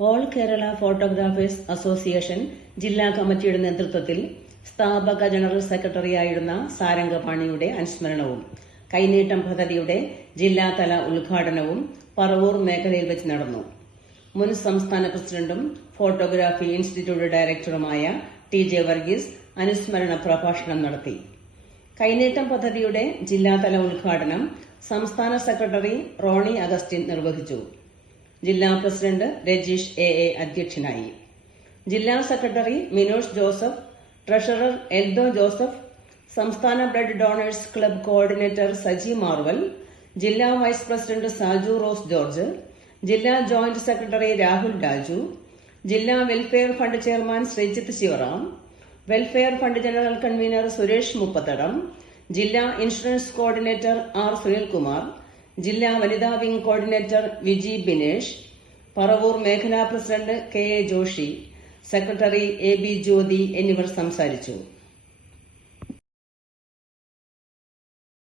All Kerala photographers association ജില്ലാ കമ്മിറ്റിയുടെ നേതൃത്വത്തിൽ സ്ഥാപക ജനറൽ സെക്രട്ടറിയായിരുന്ന സാരംഗപാണിയുടെ അനുസ്മരണവും കൈനീട്ടം പദ്ധതിയുടെ ജില്ലാതല ഉദ്ഘാടനവും പറവൂർ മേഖലയിൽ വെച്ച് നടന്നു. മുൻ സംസ്ഥാന പ്രസിഡന്റും ഫോട്ടോഗ്രാഫി ഇൻസ്റ്റിറ്റ്യൂട്ട് ഡയറക്ടറുമായ TJ വർഗീസ് അനുസ്മരണ പ്രഭാഷണം നടത്തി. കൈനീട്ടം പദ്ധതിയുടെ ജില്ലാതല ഉദ്ഘാടനം സംസ്ഥാന സെക്രട്ടറി റോണി അഗസ്റ്റിൻ നിർവഹിച്ചു. ജില്ലാ പ്രസിഡന്റ് രജീഷ് AA അധ്യക്ഷനായി. ജില്ലാ സെക്രട്ടറി മിനോഷ് ജോസഫ്, ട്രഷറർ എൽദോ ജോസഫ്, സംസ്ഥാന blood donors club coordinator Saji Marvel, ജില്ലാ വൈസ് പ്രസിഡന്റ് സാജു റോസ് ജോർജ്, ജില്ലാ ജോയിന്റ് സെക്രട്ടറി രാഹുൽ രാജു, ജില്ലാ welfare fund chairman Sreejith Sivaram, welfare fund general convener Suresh Muppathadam, ജില്ലാ ഇൻഷുറൻസ് കോർഡിനേറ്റർ R. സുനിൽകുമാർ, ജില്ലാ വനിതാ വിംഗ് കോർഡിനേറ്റർ വിജി ബിനേഷ്, പറവൂർ മേഖലാ president KA Joshy, secretary AB Jyothi എന്നിവർ സംസാരിച്ചു.